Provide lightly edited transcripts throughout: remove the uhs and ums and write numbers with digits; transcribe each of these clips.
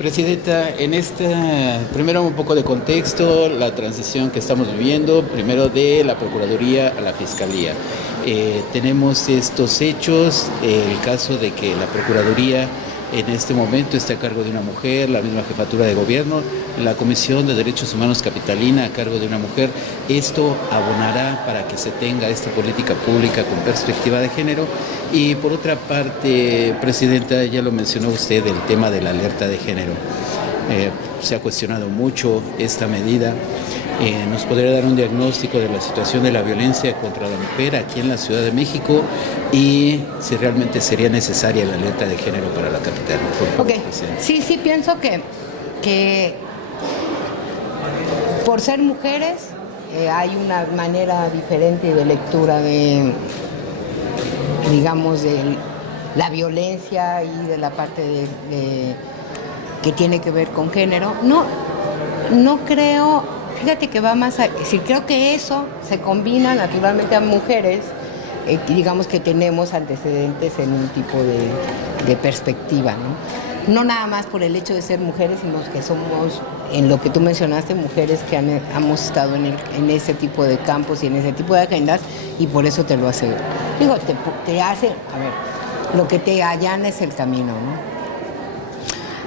Presidenta, primero un poco de contexto, la transición que estamos viviendo, primero de la Procuraduría a la Fiscalía. Tenemos estos hechos, el caso de que la Procuraduría en este momento está a cargo de una mujer, la misma jefatura de gobierno, la Comisión de Derechos Humanos Capitalina a cargo de una mujer. Esto abonará para que se tenga esta política pública con perspectiva de género. Y por otra parte, Presidenta, ya lo mencionó usted, el tema de la alerta de género. Se ha cuestionado mucho esta medida. ¿Nos podría dar un diagnóstico de la situación de la violencia contra la mujer aquí en la Ciudad de México y si realmente sería necesaria la alerta de género para la capital? Por favor, Presidenta. Sí, pienso que por ser mujeres hay una manera diferente de lectura de, digamos, de la violencia y de la parte que tiene que ver con género. No creo. Fíjate que va más decir, creo que eso se combina naturalmente a mujeres, digamos que tenemos antecedentes en un tipo de perspectiva, ¿no? No nada más por el hecho de ser mujeres, sino que somos, en lo que tú mencionaste, mujeres que hemos estado en ese tipo de campos y en ese tipo de agendas, y por eso te lo hace. Digo, te hace, a ver, lo que te allana es el camino, ¿no?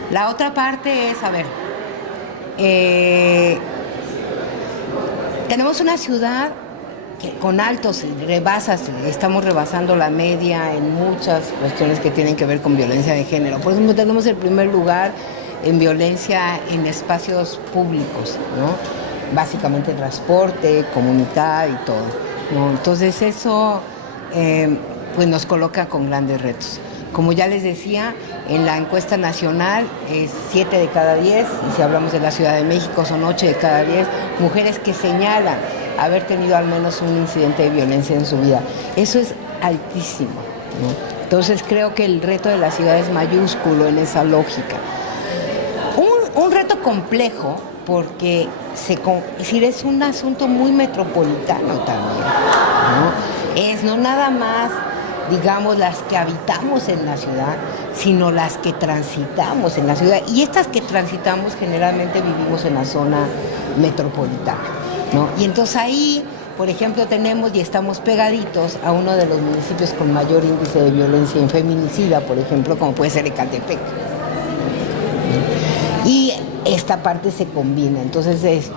La otra parte es, a ver, tenemos una ciudad que con altos estamos rebasando la media en muchas cuestiones que tienen que ver con violencia de género. Por ejemplo, tenemos el primer lugar en violencia en espacios públicos, ¿no? Básicamente transporte, comunidad y todo, ¿no? Entonces eso pues nos coloca con grandes retos. Como ya les decía, en la encuesta nacional es 7 de cada 10, y si hablamos de la Ciudad de México son 8 de cada 10 mujeres que señalan haber tenido al menos un incidente de violencia en su vida. Eso es altísimo, ¿no? Entonces creo que el reto de la ciudad es mayúsculo en esa lógica. Un reto complejo porque es decir, es un asunto muy metropolitano también, ¿no? Es no nada más, digamos, las que habitamos en la ciudad, sino las que transitamos en la ciudad. Y estas que transitamos generalmente vivimos en la zona metropolitana, ¿no? Y entonces ahí, por ejemplo, tenemos y estamos pegaditos a uno de los municipios con mayor índice de violencia en feminicida, por ejemplo, como puede ser Ecatepec. Y esta parte se combina. Entonces,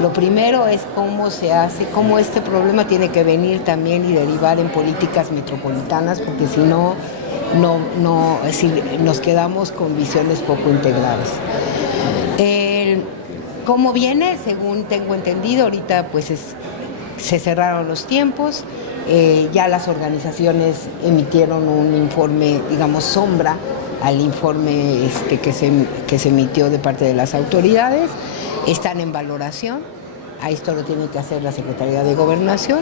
lo primero es cómo se hace, cómo este problema tiene que venir también y derivar en políticas metropolitanas, porque si no, nos quedamos con visiones poco integrales. ¿Cómo viene? Según tengo entendido, ahorita pues se cerraron los tiempos, ya las organizaciones emitieron un informe, digamos, sombra al informe que se emitió de parte de las autoridades. Están en valoración, a esto lo tiene que hacer la Secretaría de Gobernación,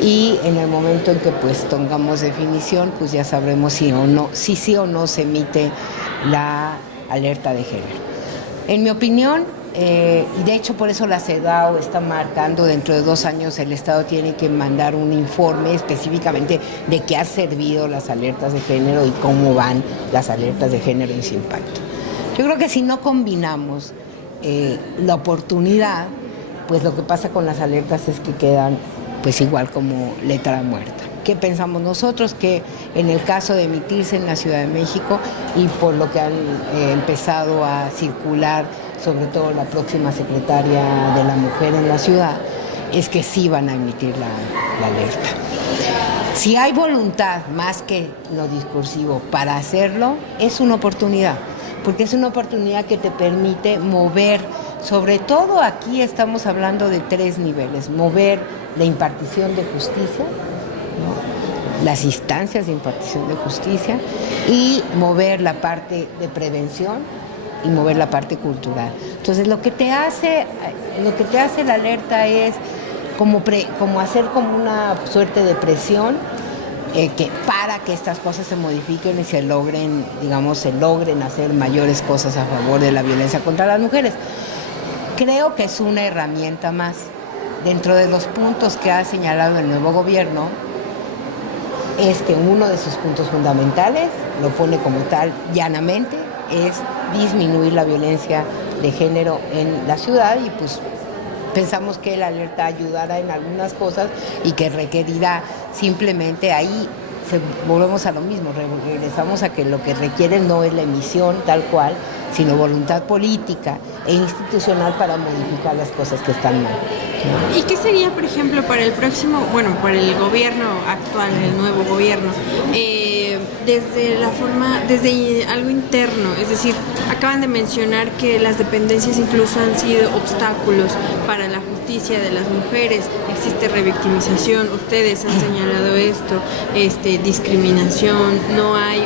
y en el momento en que pues tengamos definición, pues ya sabremos si sí o no se emite la alerta de género. En mi opinión, y de hecho por eso la CEDAW está marcando dentro de 2 años el Estado tiene que mandar un informe específicamente de qué ha servido las alertas de género y cómo van las alertas de género en su impacto. Yo creo que si no combinamos la oportunidad, pues lo que pasa con las alertas es que quedan pues igual como letra muerta. ¿Qué pensamos nosotros? Que en el caso de emitirse en la Ciudad de México y por lo que han empezado a circular, sobre todo la próxima secretaria de la mujer en la ciudad, es que sí van a emitir la alerta. Si hay voluntad, más que lo discursivo, para hacerlo, es una oportunidad, porque es una oportunidad que te permite mover, sobre todo aquí estamos hablando de 3 niveles, mover la impartición de justicia, ¿no? Las instancias de impartición de justicia, y mover la parte de prevención y mover la parte cultural. Entonces lo que te hace la alerta es como hacer como una suerte de presión para que estas cosas se modifiquen y se logren hacer mayores cosas a favor de la violencia contra las mujeres. Creo que es una herramienta más. Dentro de los puntos que ha señalado el nuevo gobierno, uno de sus puntos fundamentales lo pone como tal, llanamente, es disminuir la violencia de género en la ciudad y pues pensamos que la alerta ayudará en algunas cosas y que requerirá simplemente ahí. Volvemos a lo mismo, regresamos a que lo que requiere no es la emisión tal cual, sino voluntad política e institucional para modificar las cosas que están mal. ¿Y qué sería, por ejemplo, para el próximo, bueno, para el gobierno actual, el nuevo gobierno, desde algo interno? Es decir, acaban de mencionar que las dependencias incluso han sido obstáculos para la justicia de las mujeres, existe revictimización, ustedes han señalado esto, discriminación, no hay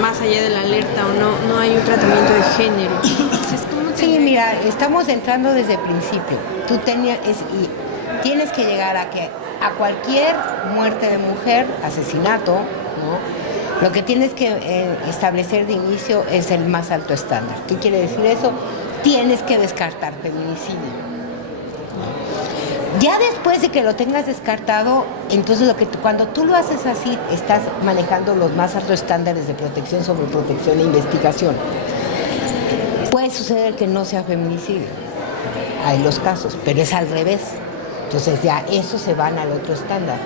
más allá de la alerta o no hay un tratamiento de género. Entonces, sí, mira, estamos entrando desde el principio. Tienes que llegar a que a cualquier muerte de mujer, asesinato, ¿no? Lo que tienes que establecer de inicio es el más alto estándar. ¿Qué quiere decir eso? Tienes que descartar feminicidio. Ya después de que lo tengas descartado, entonces cuando tú lo haces así, estás manejando los más altos estándares de protección sobre protección e investigación. Puede suceder que no sea feminicidio, hay los casos, pero es al revés. Entonces ya eso se van al otro estándar.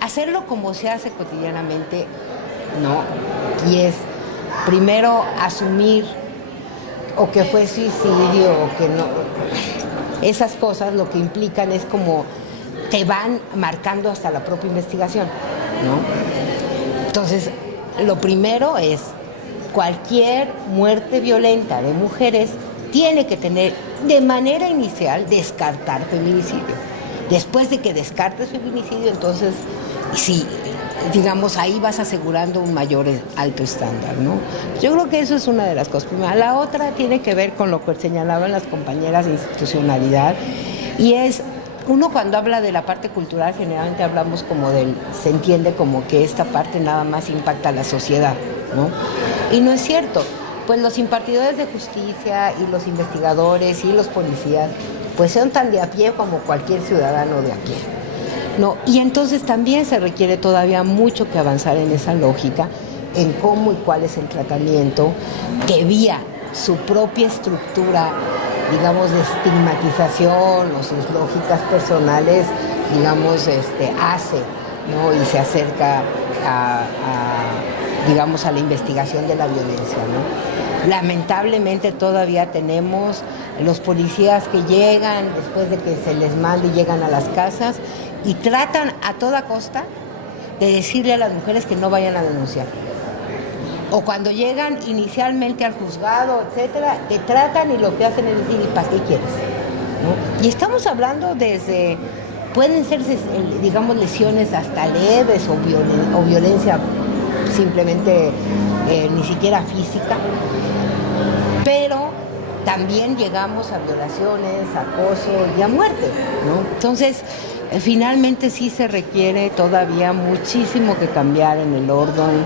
Hacerlo como se hace cotidianamente, no. Y es primero asumir o que fue suicidio o que no. Esas cosas lo que implican es como te van marcando hasta la propia investigación, ¿no? Entonces, lo primero es cualquier muerte violenta de mujeres tiene que tener de manera inicial descartar feminicidio. Después de que descartes feminicidio, entonces sí, digamos, ahí vas asegurando un mayor alto estándar, ¿no? Yo creo que eso es una de las cosas. La otra tiene que ver con lo que señalaban las compañeras de institucionalidad, y es, uno cuando habla de la parte cultural, generalmente hablamos se entiende como que esta parte nada más impacta a la sociedad, ¿no? Y no es cierto, pues los impartidores de justicia y los investigadores y los policías, pues son tan de a pie como cualquier ciudadano de a pie. No, y entonces también se requiere todavía mucho que avanzar en esa lógica, en cómo y cuál es el tratamiento que vía su propia estructura, digamos, de estigmatización o sus lógicas personales, digamos, hace, ¿no? Y se acerca digamos, a la investigación de la violencia, ¿no? Lamentablemente todavía tenemos los policías que llegan después de que se les mande y llegan a las casas y tratan a toda costa de decirle a las mujeres que no vayan a denunciar. O cuando llegan inicialmente al juzgado, etcétera, te tratan y lo que hacen es decir, ¿y para qué quieres? ¿No? Y estamos hablando desde, pueden ser, digamos, lesiones hasta leves o violencia simplemente ni siquiera física, pero también llegamos a violaciones, acoso y a muerte, ¿no? Entonces, finalmente sí se requiere todavía muchísimo que cambiar en el orden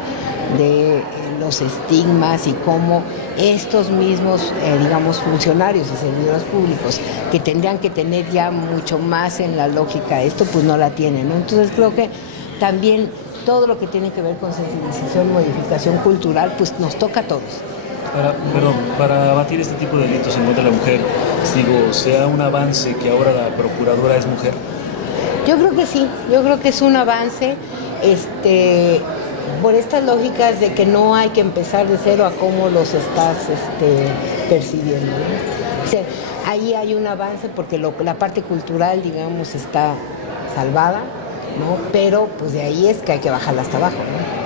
de los estigmas y cómo estos mismos, digamos, funcionarios y servidores públicos que tendrían que tener ya mucho más en la lógica esto, pues no la tienen, ¿no? Entonces creo que también todo lo que tiene que ver con sensibilización, modificación cultural, pues nos toca a todos. Para abatir este tipo de delitos en contra de la mujer, digo, ¿sea un avance que ahora la procuradora es mujer? Yo creo que sí, yo creo que es un avance, por estas lógicas de que no hay que empezar de cero a cómo los estás percibiendo, ¿no? O sea, ahí hay un avance porque la parte cultural, digamos, está salvada, ¿no? Pero pues de ahí es que hay que bajarla hasta abajo, ¿no?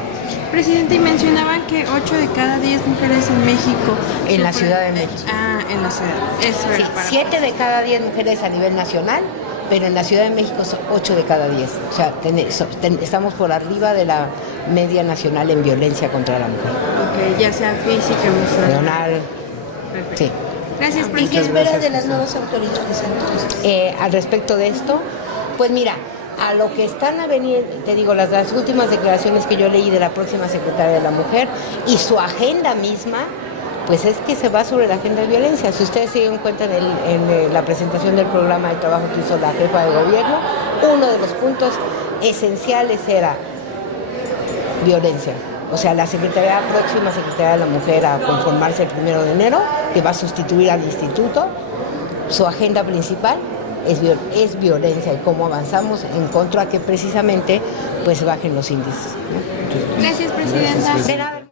Presidente, y mencionaban que 8 de cada 10 mujeres en México... En la Ciudad de México. En la ciudad. Eso sí, 7 de cada 10 mujeres a nivel nacional, pero en la Ciudad de México son 8 de cada 10. O sea, estamos por arriba de la media nacional en violencia contra la mujer. Ok, ya sea física, emocional. Perfecto. Sí. Gracias, ¿Y presidente. qué espera de las nuevas autoridades entonces? Al respecto de esto, pues mira, a lo que están a venir, te digo, las últimas declaraciones que yo leí de la próxima secretaria de la Mujer y su agenda misma, pues es que se va sobre la agenda de violencia. Si ustedes se dieron cuenta en la presentación del programa de trabajo que hizo la jefa de gobierno, uno de los puntos esenciales era violencia, O sea, la próxima Secretaría de la Mujer a conformarse el 1 de enero, que va a sustituir al instituto, su agenda principal es violencia y cómo avanzamos en contra que precisamente pues bajen los índices, ¿no? Gracias, presidenta. De nada.